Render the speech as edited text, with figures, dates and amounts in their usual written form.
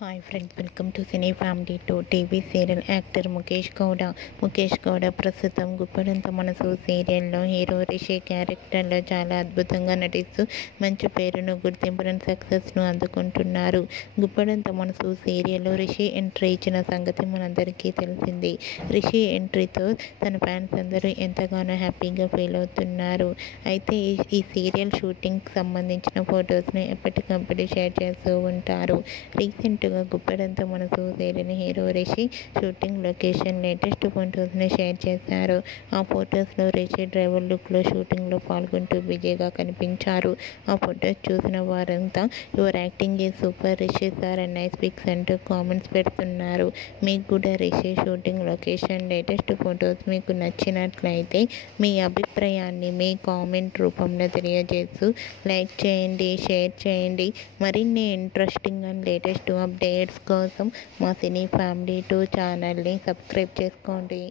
Hi friends, welcome to cine family two. TV serial actor Mukesh Gowda ప్రస్తుతం గుప్పడంత మనసు సీరియల్లో హీరో రిషి క్యారెక్టర్లో చాలా అద్భుతంగా నటిస్తూ మంచి పేరును, గుర్తింపును, సక్సెస్ను అందుకుంటున్నారు. గుప్పడంత మనసు సీరియల్లో రిషి ఎంట్రీ ఇచ్చిన సంగతి మనందరికీ తెలిసింది. రిషి ఎంట్రీతో తన ఫ్యాన్స్ అందరూ ఎంతగానో హ్యాపీగా ఫీల్ అవుతున్నారు. అయితే ఈ సీరియల్ షూటింగ్కి సంబంధించిన ఫొటోస్ని ఎప్పటికప్పుడు షేర్ చేస్తూ ఉంటారు. రీసెంట్గా గుప్పెడంత మనసు serial hero Rishi shooting location latest ఫొటోస్ని షేర్ చేశారు. ఆ ఫొటోస్లో రిషి డ్రైవర్ లుక్లో షూటింగ్లో పాల్గొంటూ బిజీగా కనిపించారు. ఆ ఫొటోస్ చూసిన వారంతా your acting is super Rishi sir and nice pics అంటూ కామెంట్స్ పెడుతున్నారు. మీకు కూడా Rishi shooting location latest photos మీకు నచ్చినట్లయితే మీ అభిప్రాయాన్ని మీ కామెంట్ రూపంలో తెలియజేస్తూ లైక్ చేయండి, షేర్ చేయండి. మరిన్ని ఇంట్రెస్టింగ్ అండ్ లేటెస్ట్ అప్డేట్స్ కోసం మా సినీ ఫ్యామిలీ 2 ఛానల్ని సబ్స్క్రైబ్ చేసుకోండి.